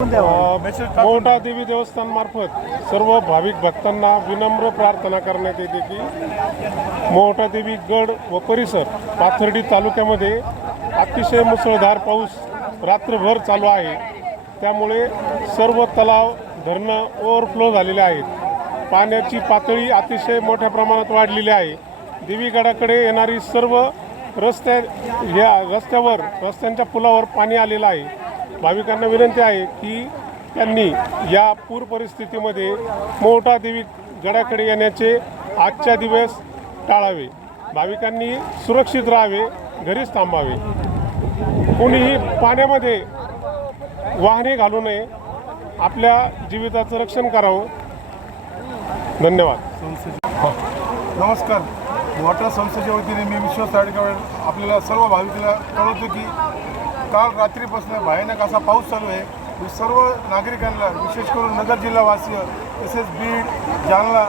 मोठा देवी देवस्थान मार्फत सर्व भाविक भक्तांना विनम्र प्रार्थना करण्यात येते की मोठा देवी गड व परिसर पाथर्डी तालुक्यामध्ये अतिशय मुसळधार पाऊस रात्रभर चालू आहे. त्यामुळे सर्व तलाव धरणं ओव्हरफ्लो झालेले आहेत. पाण्याची पातळी अतिशय मोठ्या प्रमाणात वाढलेली आहे. देवीगडाकडे येणारी सर्व रस्त्या या रस्त्यावर रस्त्यांच्या पुलावर पाणी आलेलं आहे. भाविकांना विनंती आहे की त्यांनी या पूर परिस्थितीमध्ये मोठा देवी गडाकडे येण्याचे आजच्या दिवस टाळावे. भाविकांनी सुरक्षित राहावे घरीच थांबावे. कोणीही पाण्यामध्ये वाहने घालू नये. आपल्या जीविताचं रक्षण करावं. धन्यवाद. नमस्कार. वॉटर संस्थेच्या वतीने मी विश्वास ताडगाव आपल्याला सर्व भाविकाला कळवतो की काल रात्रीपासून भयानक असा पाऊस चालू आहे. मी सर्व नागरिकांना विशेष करून नगर जिल्हावासीय तसेच बीड जालना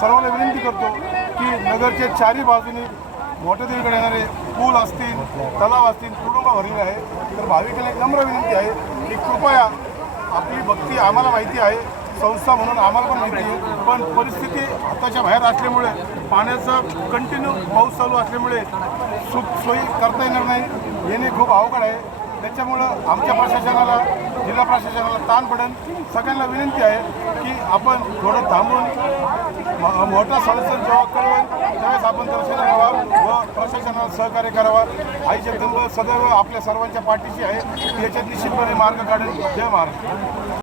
सर्वांना विनंती करतो की नगरच्या चारही बाजूनी मोठ्यादेवीकडे येणारे पूल असतील तलाव असतील कुटुंब भरलेले आहे तर भाविकांना एक नम्र विनंती आहे की कृपया आपली भक्ती आम्हाला माहिती आहे. संस्था म्हणून आम्हाला पण माहिती आहे. पण परिस्थिती हाताच्या बाहेर असल्यामुळे पाण्याचा कंटिन्यू पाऊस चालू असल्यामुळे सुख सोयी करता येणार नाही. येणे खूप अवघड आहे. त्याच्यामुळं आमच्या प्रशासनाला जिल्हा प्रशासनाला ताण पडेल. सगळ्यांना विनंती आहे की आपण थोडं थांबून मोठा संस्था जेव्हा कळवेल त्यावेळेस आपण दर्शन घ्यावं व प्रशासनाला सहकार्य करावं. आई जगदंब सदैव आपल्या सर्वांच्या पाठीशी आहे. याच्यात निश्चितपणे मार्ग काढेल. जय महाराष्ट्र.